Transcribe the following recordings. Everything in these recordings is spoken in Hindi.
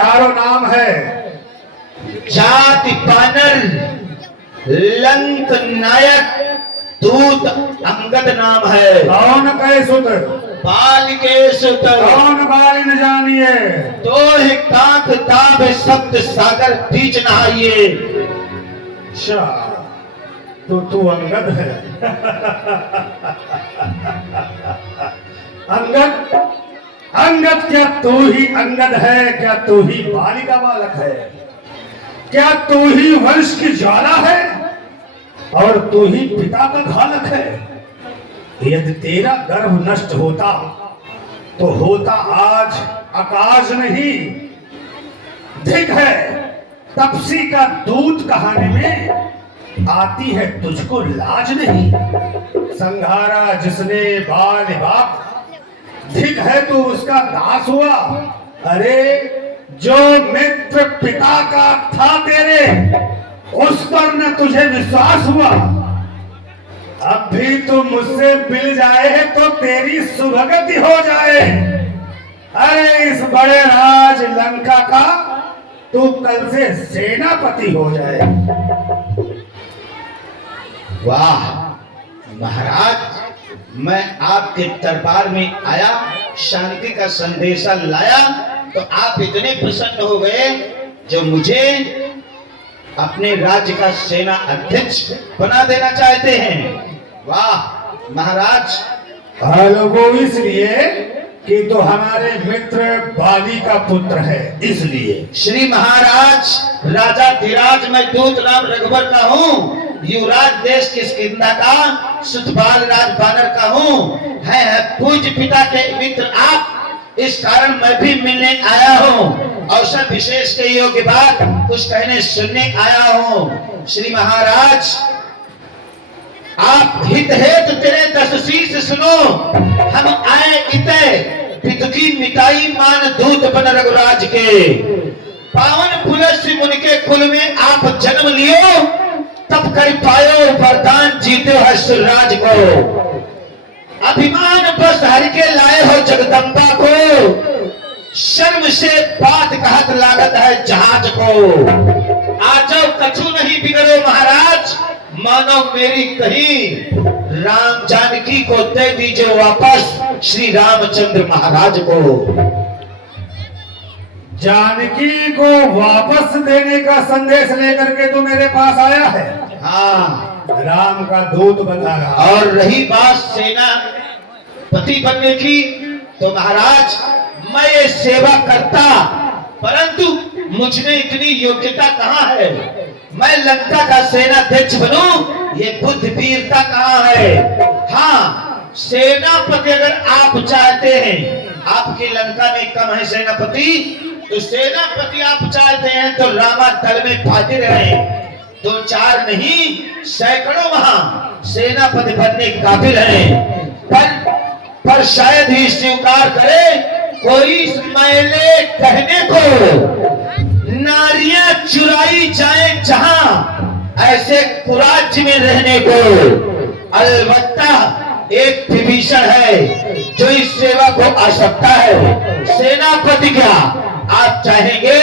तिहारो नाम है। जाति बानर, लंक नायक, दूत अंगद नाम है। कौन कै सुत बाल के सुत, कौन बाली न जानिए। तो ही कांक ताब सप्त सागर बीच नहाइए। अच्छा, तो तू अंगद है। अंगद, अंगद क्या तू ही अंगद है? क्या तू ही बाली का बालक है? क्या तू ही वंश की ज्वाला है और तू ही पिता का घालक है? यदि तेरा गर्भ नष्ट होता तो होता आज आकाश नहीं। धिक है तपसी का दूत कहानी में, आती है तुझको लाज नहीं। संघारा जिसने बाल बाप, धिक है तू उसका दास हुआ। अरे जो मित्र पिता का था तेरे, उस पर न तुझे विश्वास हुआ। अब भी तू मुझसे मिल जाए तो तेरी सुभगति हो जाए। अरे इस बड़े राज लंका का तू कल से सेनापति हो जाए। वाह महाराज, मैं आपके दरबार में आया, शांति का संदेशा लाया, तो आप इतने प्रसन्न हो गए जो मुझे अपने राज्य का सेना अध्यक्ष बना देना चाहते हैं। वाह महाराज। वो इसलिए कि तो हमारे मित्र बाली का पुत्र है, इसलिए। श्री महाराज, राजा धीराज, मैं दूत नाम रघुबर का हूँ, युवराज देश किष्किंधा का, सुतपाल राज बानर का हूँ। है पूज्य पिता के मित्र आप, इस कारण मैं भी मिलने आया हूँ। अवसर विशेष के योग्य बात कुछ कहने सुनने आया हूँ। श्री महाराज, आप हित हेतु तेरे 10 शीश सुनो। हम आए इते पितुकी मिताई मान दूत बन रघुराज के। पावन पुलस्त्य मुनि के कुल में आप जन्म लियो, तब कर पायो वरदान जीते हो सुरराज को। अभिमान बस हरि के लाए हो जगदम्बा को, शर्म से बात कहत लागत है जहाज को। आजो कछु नहीं बिगड़ो महाराज, मानो मेरी कहीं, राम जानकी को दे दीजिए वापस श्री रामचंद्र महाराज को। जानकी को वापस देने का संदेश लेकर के तो मेरे पास आया है। हाँ, राम का दूत बता रहा। और रही बात सेना पति बनने की, तो महाराज मैं ये सेवा करता, परंतु मुझमें इतनी योग्यता कहाँ है? मैं लंका का सेनाध्यक्ष बनूं, ये बुद्धि वीरता कहाँ है? हाँ, सेनापति अगर आप चाहते हैं, आपकी लंका में कम है सेनापति, तो सेनापति आप चाहते हैं तो रामा दल में फाते रहे, 2-4 नहीं सैकड़ों वहां सेनापति बनने काबिल हैं। पर शायद ही स्वीकार करे कोई मैले कहने को, नारियां चुराई जाए जहां ऐसे कुराज्य में रहने को। अलबत्ता एक विभीषण है जो इस सेवा को आ सकता है। सेनापति क्या आप चाहेंगे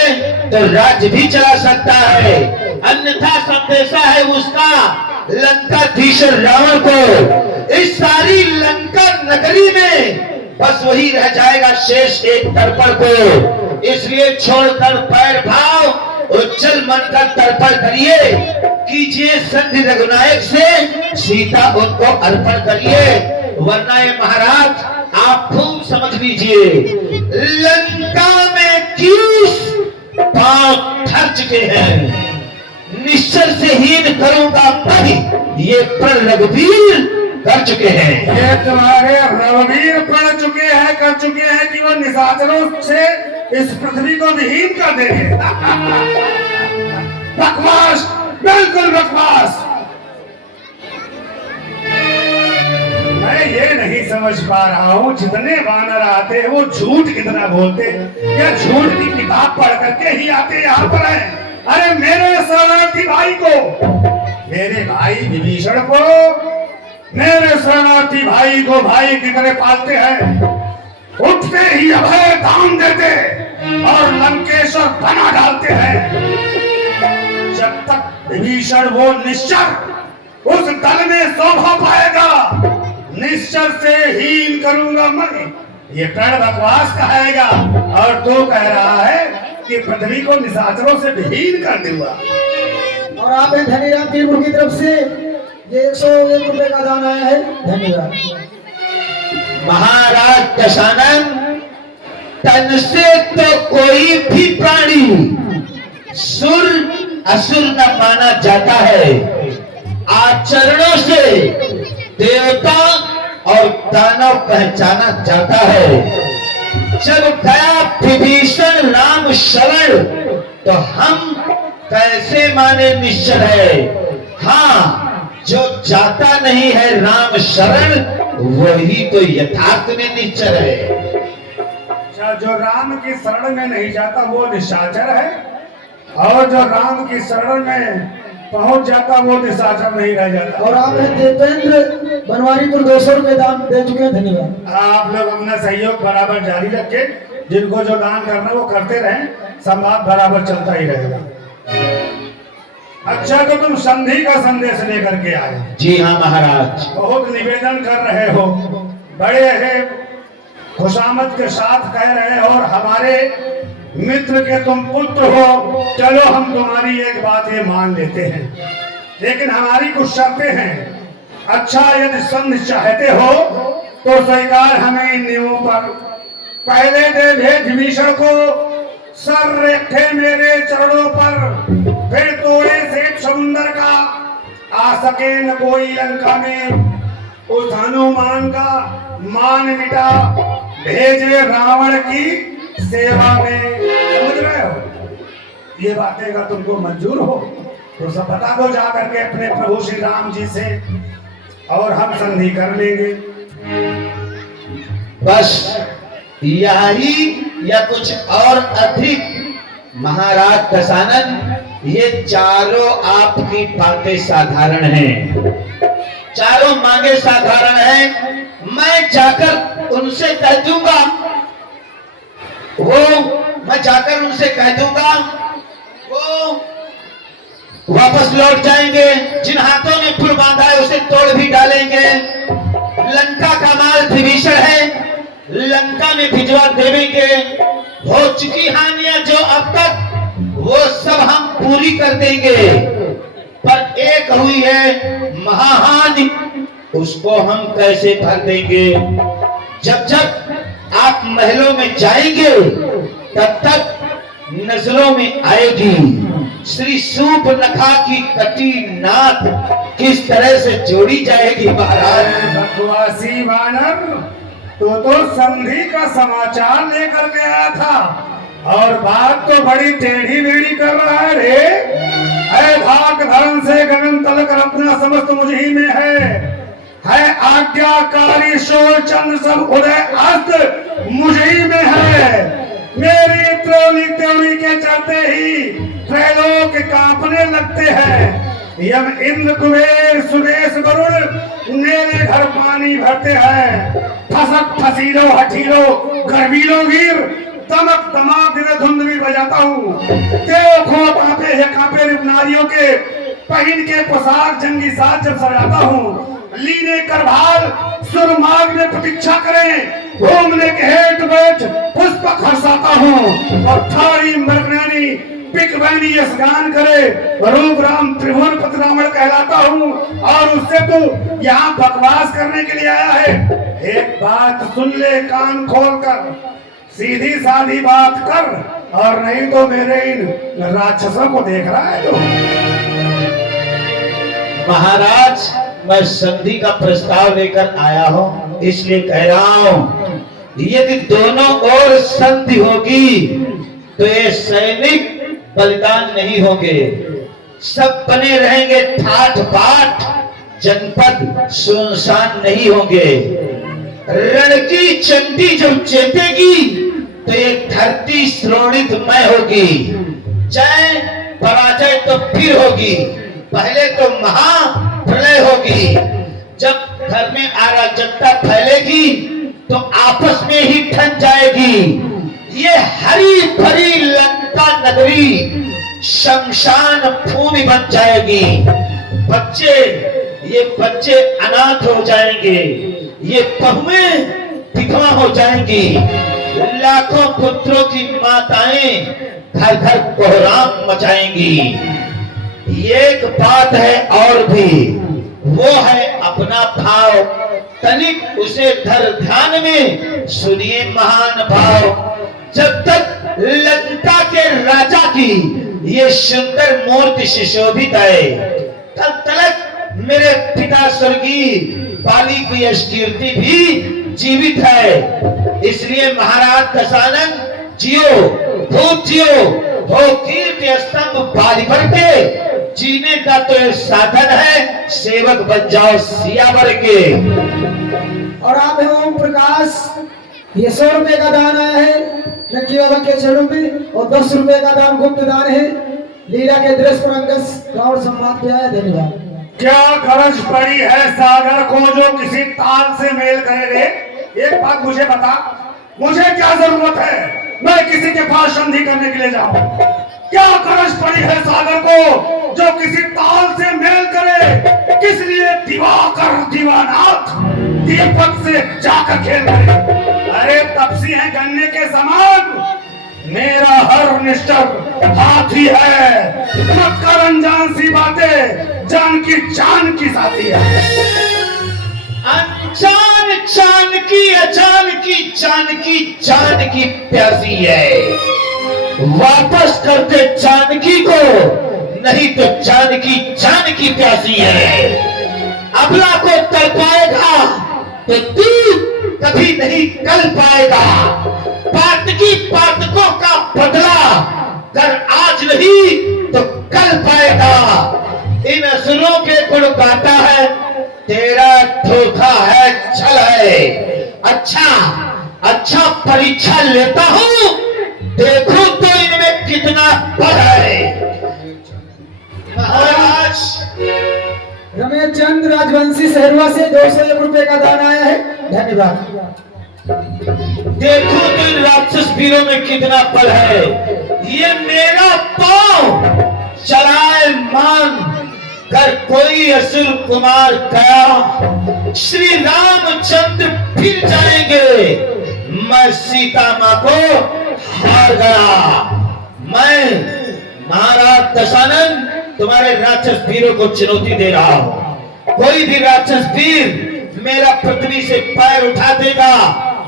तो राज्य भी चला सकता है, अन्यथा संदेशा है उसका लंकाधीश रावण को। इस सारी लंका नगरी में बस वही रह जाएगा शेष एक तर्पण को। इसलिए छोड़कर पैर भाव उज्जवल मन का तर्पण करिए, कीजिए संधि रघुनायक से, सीता उनको अर्पण करिए। वरना ये महाराज आप खूब समझ लीजिए, लंका में किस पांव थक चुके हैं, निश्चल से हीन करूंगा मैं, ये प्रण रघुवीर कर चुके हैं। ये तुम्हारे रघुवीर पढ़ चुके हैं, कर चुके हैं कि वो निशाचरों से इस पृथ्वी को विहीन कर देंगे। बकवास, बिल्कुल बकवास। मैं ये नहीं समझ पा रहा हूँ, जितने वानर आते हैं वो झूठ कितना बोलते, या झूठ की किताब पढ़ करके ही आते यहाँ पर है। अरे मेरे शरणार्थी भाई को, मेरे भाई विभीषण को, मेरे शरणार्थी भाई को भाई की तरह पालते हैं, उठते ही अभय दान देते और लंकेश्वर विभीषण वो निश्चर उस दल में शोभा पाएगा। निश्चर से हीन करूंगा मैं, ये प्रण बकवास कहेगा। और तू कह रहा है कि पृथ्वी को निशाचरों से हीन कर दूंगा। और आप धनीराम वीरपुर की तरफ से ये 101 रुपए का दान आया है, धन्यवाद। महाराज दशानन, तन से तो कोई भी प्राणी सुर असुर न माना जाता है, आचरणों से देवता और दानव पहचाना जाता है। जब गया विभीषण राम शरण, तो हम कैसे माने निश्चर है। हाँ, जो जाता नहीं है राम शरण, वही तो यथार्थ में निश्चर है। अच्छा, जो राम की शरण में नहीं जाता वो निशाचर है, और जो राम की शरण में पहुंच जाता वो निशाचर नहीं रह जाता। और आपने दीपेंद्र बनवारीपुर 200 रुपए दान दे चुके हैं, धन्यवाद। आप लोग अपना सहयोग बराबर जारी रखें, जिनको जो दान करना वो करते रहें, संवाद बराबर चलता ही रहेगा। अच्छा, तो तुम संधि का संदेश लेकर के आए। जी हाँ महाराज। बहुत निवेदन कर रहे हो, बड़े है खुशामद के साथ कह रहे हो, और हमारे मित्र के तुम पुत्र हो। चलो हम तुम्हारी एक बात ये मान लेते हैं, लेकिन हमारी कुछ शर्तें हैं। अच्छा, यदि संधि चाहते हो तो स्वीकार हमें इन नियमों पर। पहले दे भेज विभीषण को, सर रखे मेरे चरणों पर, फिर तोड़े से समुंदर का, आ सके न कोई लंका में। उस हनुमान का मान मिटा, भेजे रावण की सेवा में। समझ रहे हो? ये बातें अगर तुमको मंजूर हो तो सब बता दो जा करके अपने प्रभु श्री राम जी से, और हम संधि कर लेंगे। बस यही या कुछ और अधिक? महाराज दशानन, ये चारों आपकी बातें साधारण हैं, चारों मांगे साधारण हैं। मैं जाकर उनसे कह दूंगा, मैं जाकर उनसे कह दूंगा, वो वापस लौट जाएंगे। जिन हाथों में पुल बांधा है उसे तोड़ भी डालेंगे। लंका का माल विभीषण है, लंका में भिजवा देंगे। हो चुकी हानियां जो अब तक, वो सब हम पूरी कर देंगे। पर एक हुई है महाहानि, उसको हम कैसे भर देंगे? जब जब आप महलों में जाएंगे, तब तक नजरों में आएगी श्री सूर्पनखा की कटी नाक किस तरह से जोड़ी जाएगी। महाराज बकवासी वानर, तो संधि का समाचार लेकर के आया था, और बात तो बड़ी टेढ़ी मेढ़ी कर रहा है रे। धाक धर्म से गगन तल कर अपना समस्त मुझ ही में है आज्ञाकारी शोर चंद्र सब उदय अस्त मुझ ही में है। मेरी त्रोणी त्योणी के चलते ही त्रैलोक कांपने लगते हैं। यम इंद्र कुबेर सुरेश वरुण मेरे घर पानी भरते हैं। फसक फसीलो हठीलो गर्वीलो वीर दमक दमाक दिन धुंध भी बजाता हूँ। देव खो कांपे है कांपे नारियों के पहन के पोशाक जंगी साथ जब सजाता हूँ। लीने करभाल सुरमार्ग में प्रतीक्षा करें, घूमने के हेठ बैठ पुष्प खरसाता हूँ। और थारी मृगनैनी पिकवैनी स्नान करे, रूप राम त्रिभुवन पतरामण कहलाता हूँ। और उससे तू यहाँ बकवास करने के लिए आया है। एक बात सुन ले कान खोल कर, सीधी साधी बात कर, और नहीं तो मेरे इन राक्षसों को देख रहा है तो। महाराज, मैं संधि का प्रस्ताव लेकर आया हूं, इसलिए कह रहा हूं, यदि दोनों ओर संधि होगी तो ये सैनिक बलिदान नहीं होंगे, सब बने रहेंगे ठाठ बाट, जनपद सुनसान नहीं होंगे। रण की चंडी जब चेतेगी तो ये धरती श्रोणितमय होगी। जय पराजय तो फिर होगी, पहले तो महाप्रलय होगी। जब घर में अराजकता फैलेगी तो आपस में ही ठन जाएगी। ये हरी भरी लंका नगरी शमशान भूमि बन जाएगी। ये बच्चे अनाथ हो जाएंगे, ये बहुएं विधवा हो जाएंगी, लाखों पुत्रों की माताएं घर घर कोहराम मचाएंगी। एक बात है और भी, वो है अपना भाव। तनिक उसे धर ध्यान में सुनिए महान भाव। जब तक लंका के राजा की ये सुंदर मूर्ति सुशोभित है, तब तक मेरे पिता स्वर्गीय बाली की कीर्ति भी जीवित है। इसलिए महाराज दशानन जियो, खूब जियो, हो कीर्ति स्तंभ बाली बन के। जीने का तो ये साधन है, सेवक बन जाओ सियावर के। और आप हैं ओम प्रकाश, ये 100 रुपए का दान आया है नक्की बाबा के चरणों में, और 10 रुपए का दान गुप्त दान है लीला के दृश्य पर अंगस गौर सम्मान किया है। धन्यवाद। क्या गरज पड़ी है सागर को जो किसी ताल से मेल करे रे? एक बात मुझे बता, मुझे क्या जरूरत है मैं किसी के पास संधि करने के लिए जाऊं? क्या गरज पड़ी है सागर को जो किसी ताल से मेल करे? किस लिए दिवाकर दीवानाथ दीपक से जाकर खेल करे? अरे तपसी है गन्ने के समान, मेरा हर निष्ठर हाथी है। मत कर अनजान सी बातें, जान की जान की साथी है। अनजान जान की, अजान की जान की, जान की प्यासी है। वापस करते जानकी को, नहीं तो जानकी जान की प्यासी है। अबला को तड़पाएगा तो तू कभी नहीं कल पाएगा। पातकी पातकों का बदला कर आज नहीं तो कल पाएगा। इन असुरों के गुण गाता है, तेरा धोखा है, छल है। अच्छा परीक्षा लेता हूं, देखो तो इनमें कितना बल है। महाराज रमेश चंद राजवंशी सहरवा से 201 रुपए का दान आया है। धन्यवाद। देखो तो इन राक्षस वीरों में कितना बल है। ये मेरा पांव चलाए मान कर कोई असुर कुमार गया, श्री रामचंद्र फिर जाएंगे। मैं सीता मां को हार गया। मैं महाराज दशानन तुम्हारे राक्षस वीरों को चुनौती दे रहा हूं। कोई भी राक्षस वीर मेरा पृथ्वी से पैर उठा देगा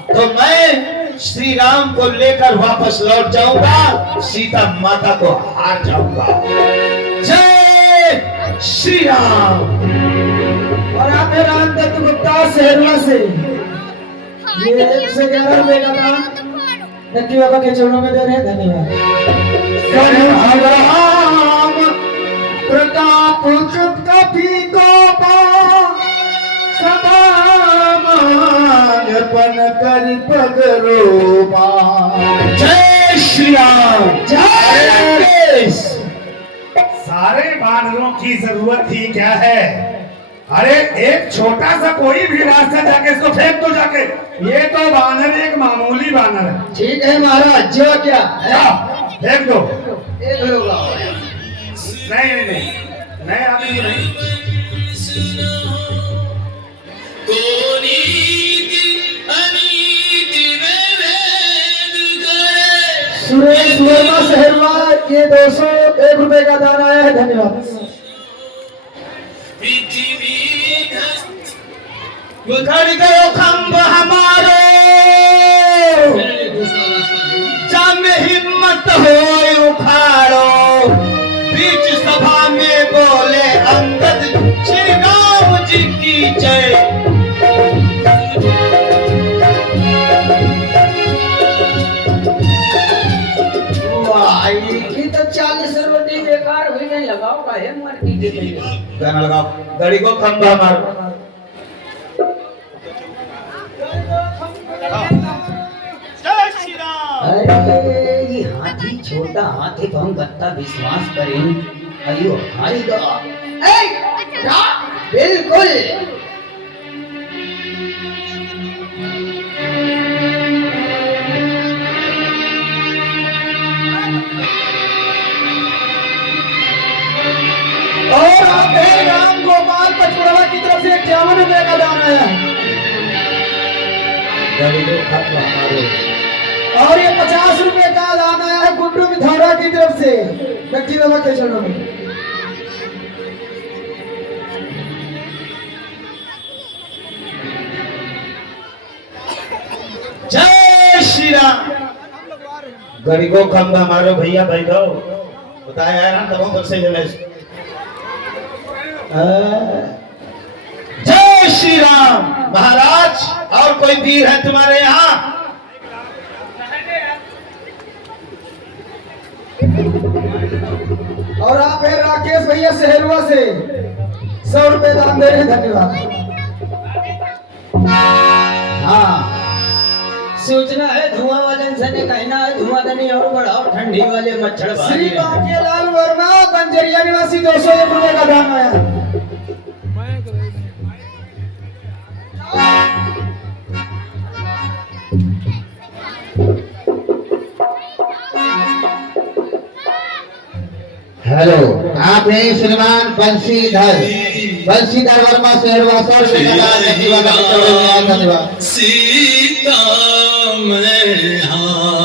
तो मैं श्री राम को लेकर वापस लौट जाऊंगा, सीता माता को हार जाऊंगा। जय श्री राम। और आप हैं रामदत्त गुप्ता सहरवा से, ये 111 रुपए का दान नक्की बाबा के चरणों में दे रहे हैं। धन्यवाद। प्रताप कभी समापन कर पगरो। जय श्री राम। जय। सारे बानरों की जरूरत ही क्या है? अरे एक छोटा सा कोई भी रास्ता जाके इसको फेंक दो जाके। ये तो बानर एक मामूली बानर है। ठीक है महाराज, जो क्या फेंक दो। एक लोग नहीं आदमी नहीं। सुरेश वर्मा सहरवा, ये 201 रुपए का दान आया है। धन्यवाद। उखड़ गयो खंभ हमारो, जब हिम्मत हो उखाड़ो। बीच सभा में बोले अंगद, श्री राम जी की जय। ये तो 40 रोटी बेकार हुई नहीं, लगाओ का है मर की गाना लगाओ, गाड़ी को खंभा मारो। अरे ये हाथी छोटा हाथी तो हम कत्ता विश्वास करें, अयो हारेगा। बिल्कुल 51 रुपए का दान आया है। और ये 50 रुपए का दान आया है गुड्डू मिथौरा की तरफ से नक्की बाबा के चरणों में। जय श्री राम। गरीबों खंबा मारो भैया भाई दो बताया यार हम तब से जय श्री राम। महाराज और कोई वीर है तुम्हारे यहाँ? और आप है राकेश भैया शहरुआ से 100 रुपए दान दे रहे हैं, धन्यवाद। हाँ सूचना है धुआं वाले से ने कहना है धुआं दनी और बढ़ाओ ठंडी वाले मच्छर श्री भागी बांकेलाल वर्मा बंजरिया निवासी 201 रुपए का दान आया है। हेलो आप हैं श्रीमान बंशीधर वर्मा शहरवा 100 रुपए का दान धन्यवाद। सीता में हाँ